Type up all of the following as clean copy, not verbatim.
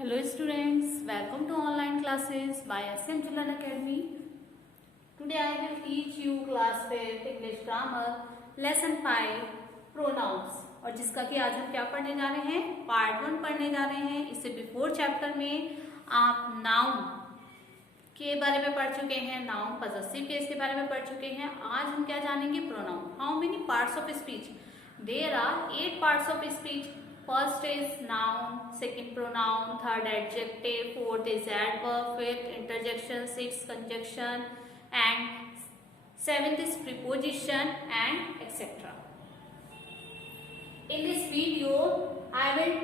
Hello students, welcome to online classes by SM Children Academy. Today I will teach you class 5 English Grammar Lesson 5 Pronouns और जिसका कि आज हम क्या पढ़ने जा रहे हैं, पार्ट 1 पढ़ने जा रहे हैं। इससे बिफोर चैप्टर में आप नाउन के बारे में पढ़ चुके हैं, नाउन पॉजेसिव केस के बारे में पढ़ चुके हैं। आज हम क्या जानेंगे, pronoun. How many parts of speech? There are 8 parts of speech. First is noun, second pronoun, third adjective, fourth is adverb, fifth interjection, sixth conjunction, and seventh is preposition, and etc. In this video, I will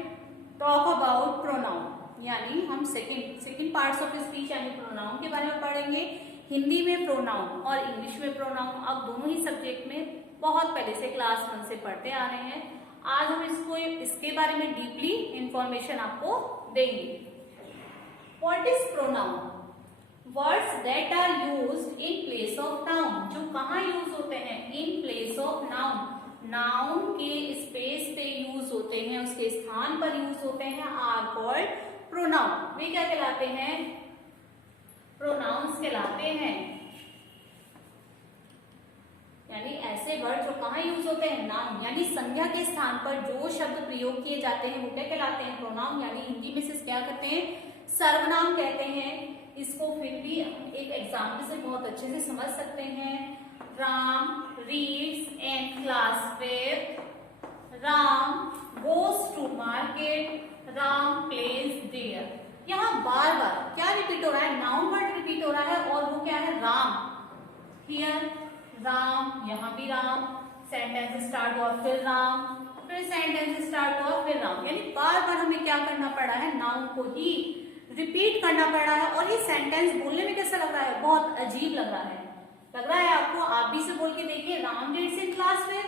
talk about pronoun. यानी हम second parts of speech यानी pronoun के बारे में पढ़ेंगे। हिंदी में pronoun और English में pronoun, अब दोनों ही सब्जेक्ट में बहुत पहले से क्लास 1 से पढ़ते आ रहे हैं। आज हम इसके बारे में डीपली इंफॉर्मेशन आपको देंगे। What is pronoun? Words that are used in place of noun, जो कहाँ यूज होते हैं? In place of noun, noun के स्पेस पे यूज होते हैं, उसके स्थान पर यूज होते हैं, आर कॉल्ड प्रोनाउन। वे क्या कहलाते हैं? प्रोनाउंस कहलाते हैं। यानी ऐसे वर्ड जो कहाँ यूज होते हैं? नाउन, यानी संज्ञा के स्थान पर जो शब्द प्रयोग किए जाते हैं वो क्या कहलाते हैं? प्रोनाउन। यानी हिंदी में से क्या कहते हैं? सर्वनाम कहते हैं। इसको फिर भी एक एग्जाम्पल से बहुत अच्छे से समझ सकते हैं। Ram reads in class 5, Ram goes to market, Ram plays there. यहाँ बार बार क्या रिपीट हो रहा है? नाउन वर्ड रिपीट हो रहा है और वो क्या है? राम। हियर राम, यहाँ भी राम, सेंटेंस स्टार्ट हुआ फिर राम, फिर सेंटेंस स्टार्ट हुआ फिर राम। यानी बार बार हमें क्या करना पड़ा है? नाउन को ही रिपीट करना पड़ा है। और ये सेंटेंस बोलने में कैसा लग रहा है? बहुत अजीब लग रहा है। लग रहा है आपको? आप भी से बोल के देखिए। Ram reads in class 5,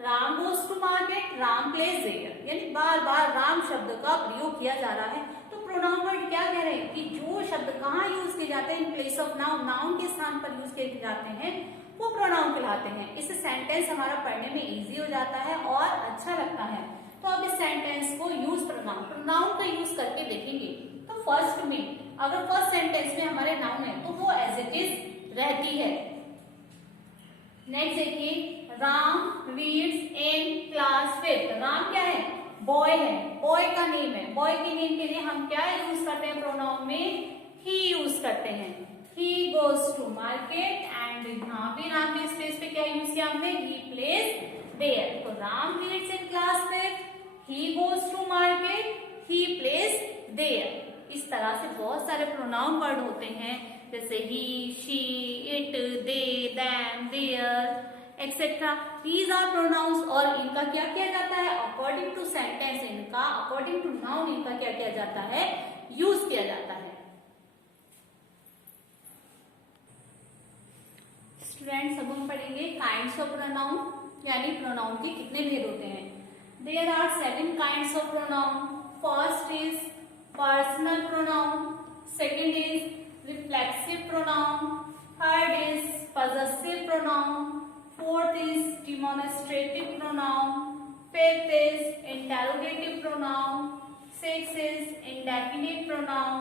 Ram goes to market, Ram plays there. यानी बार बार राम शब्द का प्रयोग किया जा रहा है। तो प्रोनाउन वर्ड क्या कह रहे हैं कि जो शब्द कहाँ यूज किए जाते हैं? In place of noun, noun के स्थान पर यूज किए जाते हैं, वो प्रोनाउन कहलाते हैं। इससे सेंटेंस हमारा पढ़ने में इजी हो जाता है और अच्छा लगता है। तो अब इस सेंटेंस को यूज प्रोनाउन का यूज करके देखेंगे। तो फर्स्ट में अगर फर्स्ट सेंटेंस में हमारे नाउन है तो वो एज इट इज रहती है। नेक्स्ट देखिए, Ram reads in class 5। Ram क्या है? बॉय है, बॉय का नेम है। बॉय के नेम के लिए हम क्या यूज करते हैं? प्रोनाउन में ही यूज करते हैं। He goes to market and यहाँ भी राम के स्पेस पे क्या यूज किया हमने? He plays there। तो Ram reads in class 5, he goes to market, he plays there। इस तरह से बहुत सारे प्रोनाउन वर्ड होते हैं, जैसे he, she, it, they, them, their, etc. These are pronouns और इनका क्या किया जाता है? According to sentence इनका, according to noun इनका क्या किया जाता है? यूज किया जाता है। स्टूडेंट्स अब हम पढ़ेंगे काइंड्स ऑफ प्रोनाउन, यानी प्रोनाउन के कितने भेद होते हैं। There are 7 kinds of pronoun. First is personal pronoun, second is reflexive pronoun, third is possessive pronoun, fourth is demonstrative pronoun, fifth is interrogative pronoun, sixth is indefinite pronoun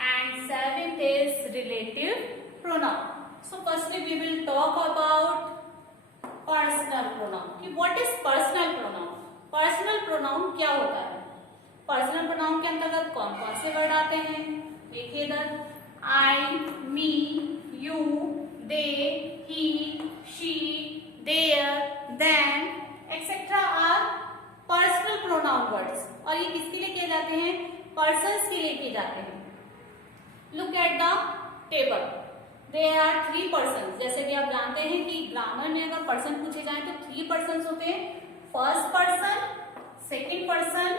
and seventh is relative pronoun. So firstly we will talk about personal pronoun कि what is personal pronoun? Personal pronoun क्या होता है? Personal pronoun के अंतर्गत कौन कौन से word आते हैं? देखिए इधर, I, me, you, they, he, she, their, them, etc. are personal pronoun words। और ये किसके लिए किए जाते हैं? Persons के लिए किए जाते हैं। Look at the table। There are 3 persons। जैसे कि आप जानते हैं कि ग्रामर में अगर पर्सन पूछे जाए तो 3 पर्सन होते हैं। First person, second person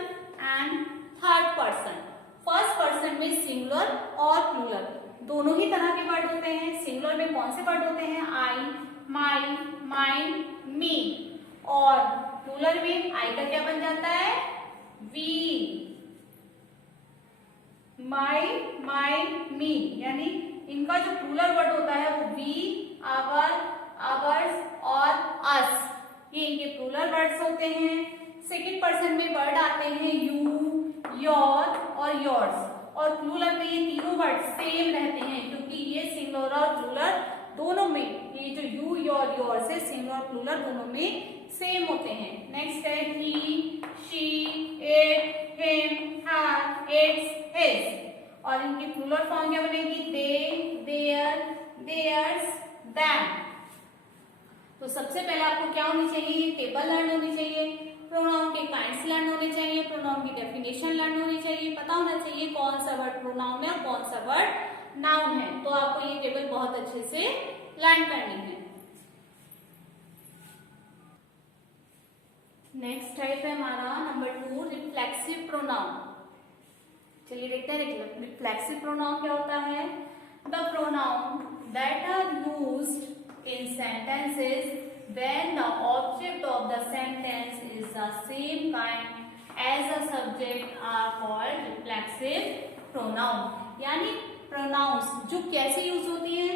and third person. First person में सिंगुलर और प्लूरल दोनों ही तरह के वर्ड होते हैं। सिंगुलर में कौन से वर्ड होते हैं? आई, माई, माइन, मी। और प्लूरल में आई का क्या बन जाता है? वी, माई, माइन, मी। यानी इनका जो प्लूरल वर्ड होता है वो वी, आवर, आवर्स और अस, ये इनके प्लूरल वर्ड्स होते हैं। सेकंड पर्सन में वर्ड आते हैं यू, योर और योर्स। प्लूरल में ये तीनों वर्ड सेम रहते हैं, क्योंकि ये सिंगुलर और प्लूरल दोनों में, ये जो यू, योर, योर्स है, सिंगुलर और प्लूरल दोनों में सेम होते हैं। नेक्स्ट है he, she, it, him, her, its, his. और इनकी प्लूरल फॉर्म क्या बनेगी? They, their, theirs, them. तो सबसे पहले आपको क्या होनी चाहिए? टेबल लर्न होनी चाहिए, प्रोनाउन के काइंड्स लर्न होने चाहिए, प्रोनाउन की डेफिनेशन लर्न होनी चाहिए, पता होना चाहिए कौन सा वर्ड प्रोनाउन है और कौन सा वर्ड नाउन है। तो आपको ये टेबल बहुत अच्छे से लर्न करनी है। नेक्स्ट टाइप है हमारा नंबर 2, रिफ्लेक्सिव प्रोनाउन। चलिए देखते हैं रिफ्लेक्सिव प्रोनाउन क्या होता है। The pronoun that are used in sentences when the object of the sentence is the same kind as the subject are called reflexive pronoun। यानी pronouns जो कैसे यूज होती है?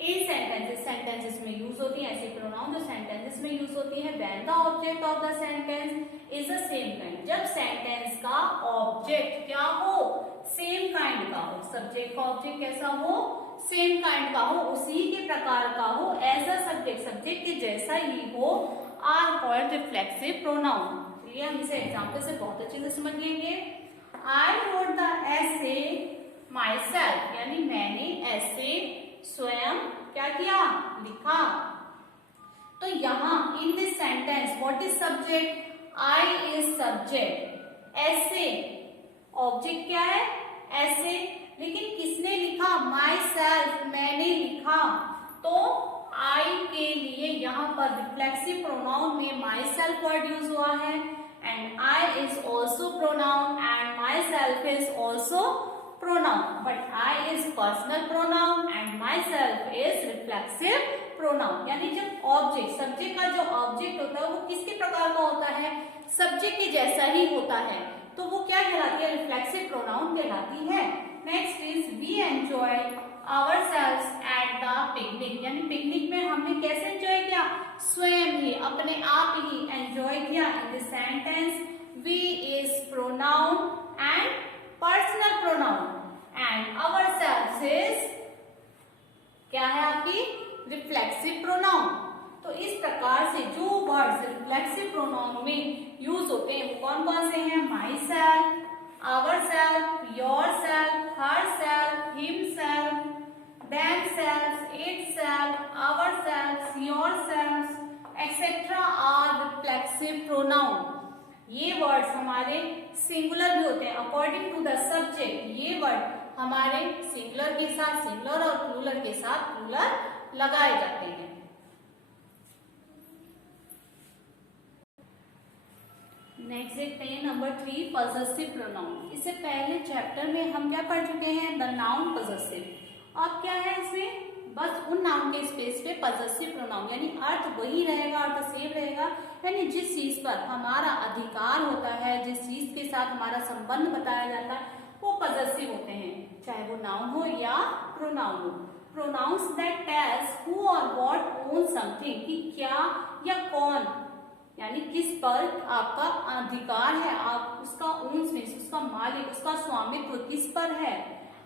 इन सेंटेंसेस में यूज होती है ऐसी प्रोनाउन जो सेंटेंसेस में यूज होती है when the object of the sentence is the same kind। जब सेंटेंस का ऑब्जेक्ट क्या हो? सेम काइंड का हो। सब्जेक्ट का ऑब्जेक्ट कैसा हो? सेम काइंड का हो, उसी के प्रकार का हो, एज अ सब्जेक्ट, सब्जेक्ट के जैसा ही हो, आर कॉल्ड रिफ्लेक्सिव प्रोनाउन। चलिए हम इसे एग्जाम्पल से बहुत अच्छे से समझ लेंगे। I wrote the essay my self, यानी मैंने ऐसे स्वयं क्या किया? लिखा। तो यहाँ इन this sentence what is subject? I is subject, ऐसे ऑब्जेक्ट क्या है? ऐसे। लेकिन किसने लिखा? माई सेल्फ, मैंने लिखा। तो आई के लिए यहाँ पर रिफ्लेक्सिव प्रोनाउन में माई सेल्फ वर्ड यूज हुआ है, and I is also pronoun and my self is also pronoun, but I is personal pronoun and my self is reflexive pronoun. यानी जब ऑब्जेक्ट, सब्जेक्ट का जो ऑब्जेक्ट होता है वो किसके प्रकार का होता है? सब्जेक्ट के जैसा ही होता है, तो वो क्या कहलाती है? रिफ्लेक्सिव प्रोनाउन कहलाती है। Next is we enjoy ourselves at the picnic, यानी पिकनिक में हमने कैसे एंजॉय किया? स्वयं ही, अपने आप ही एंजॉय किया। In this sentence we is pronoun and personal pronoun and ourselves is क्या है आपकी? Reflexive pronoun. तो इस प्रकार से जो वर्ड्स रिफ्लेक्सिव प्रोनाउन में यूज होते हैं वो कौन कौन से हैं? Myself, ourself, yourself, herself, himself, themselves, itself, ourselves, yourselves, etc. are reflexive pronoun। ये वर्ड्स हमारे सिंगुलर भी होते हैं अकॉर्डिंग टू द सब्जेक्ट। ये वर्ड हमारे सिंगुलर के साथ सिंगुलर और प्लूरल के साथ प्लूरल लगाए जाते हैं। नेक्स्ट देखते हैं नंबर 3, पॉजेसिव प्रोनाउन। इससे पहले चैप्टर में हम क्या पढ़ चुके हैं? The noun possessive. अब क्या है इसमें? बस उन नाउन के स्पेस पे पॉजेसिव प्रोनाउन, यानी अर्थ वही रहेगा, अर्थ सेम रहेगा, यानी जिस चीज पर हमारा अधिकार होता है, जिस चीज के साथ हमारा संबंध बताया जाता है वो पॉजेसिव होते हैं, चाहे वो नाउन हो या प्रोनाउन हो। प्रोनाउंस दैट टेल्स हु और व्हाट ओन समथिंग, कि क्या या कौन, यानी किस पर आपका अधिकार है, आप उसका ओन्स मीन्स उसका मालिक, उसका स्वामित्व किस पर है,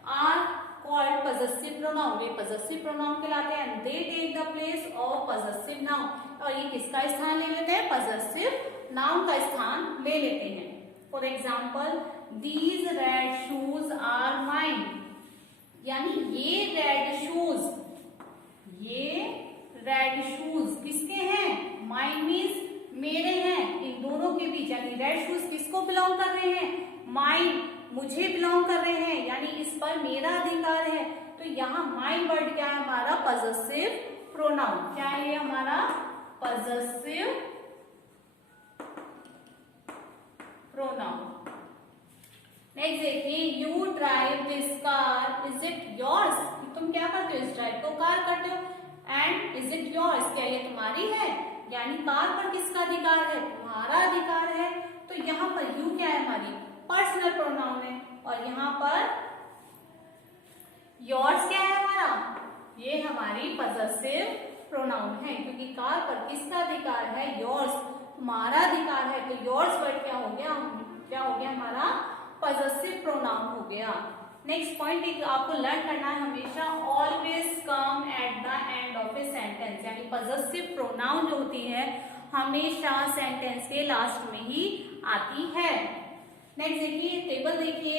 आर कॉल्ड पॉजेसिव प्रोनाउन। वे पॉजेसिव प्रोनाउन कहलाते हैं। They take the place of possessive noun, और ये किसका स्थान ले लेते हैं? पॉजेसिव नाउन का स्थान ले लेते हैं। For example, these red shoes are mine, यानी ये रेड शूज, ये रेड शूज किसके हैं? माइन मीन्स मेरे हैं। इन दोनों के बीच, यानी रेड शूज किसको बिलोंग कर रहे हैं? माइन, मुझे बिलोंग कर रहे हैं, यानी इस पर मेरा अधिकार है। तो यहाँ माइन वर्ड क्या है? हमारा पॉजेसिव प्रोनाउन। क्या है ये हमारा? Possessive pronoun. नेक्स्ट देखिए, you drive this car, is it yours, तुम क्या करते हो? इस ड्राइव को कार करते हो। एंड इज इट योर्स, क्या ये तुम्हारी है? यानी कार पर किसका अधिकार है? तुम्हारा अधिकार है। तो यहाँ पर यू क्या है? हमारी पर्सनल प्रोनाउन है, और यहाँ पर योर्स क्या है हमारा? ये हमारी पॉजेसिव प्रोनाउन है, क्योंकि कार पर किसका अधिकार है? योर्स, तुम्हारा अधिकार है। तो योर्स वर्ड क्या हो गया? क्या हो गया? हमारा पॉजेसिव प्रोनाउन हो गया। नेक्स्ट पॉइंट आपको लर्न करना है हमेशा, always come at the end of a sentence, यानी पॉजेसिव प्रोनाउन जो होती है हमेशा सेंटेंस के लास्ट में ही आती है। नेक्स्ट देखिए, टेबल देखिए,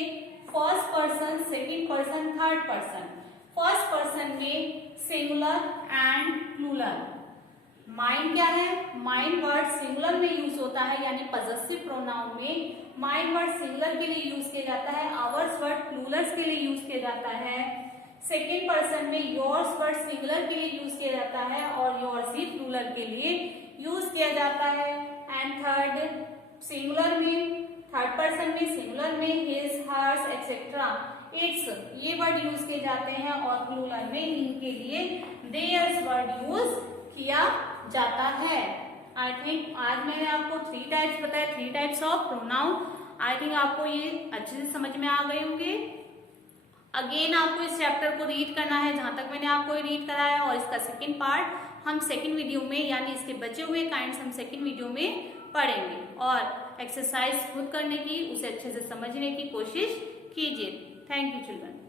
first person, second person, third person. First person में सिंगुलर एंड प्लूरल। माइंड क्या है, माइंड वर्ड सिंगुलर में यूज होता है, यानी पॉजेसिव प्रोनाउन में माइंड वर्ड सिंगुलर के लिए यूज किया जाता है, आवर्स वर्ड प्लूरल्स के लिए यूज किया जाता है। सेकेंड पर्सन में योर्स वर्ड सिंगुलर के लिए यूज किया जाता है और योर्स ही प्लूरल के लिए यूज किया जाता है। एंड थर्ड सिंगुलर में, थर्ड पर्सन में सिंगुलर में हिज, हर्स एक्सेट्रा, इट्स ये वर्ड यूज किए जाते हैं और प्लूरल में इनके लिए देयर्स वर्ड यूज किया जाता है। आई थिंक आज मैंने आपको 3 टाइप्स बताया, 3 types of pronoun. I think आपको ये अच्छे से समझ में आ गए होंगे। अगेन आपको इस चैप्टर को रीड करना है जहां तक मैंने आपको रीड कराया, और इसका सेकंड पार्ट हम सेकंड वीडियो में, यानी इसके बचे हुए काइंड्स हम सेकंड वीडियो में पढ़ेंगे। और एक्सरसाइज खुद करने की, उसे अच्छे से समझने की कोशिश कीजिए। Thank you children.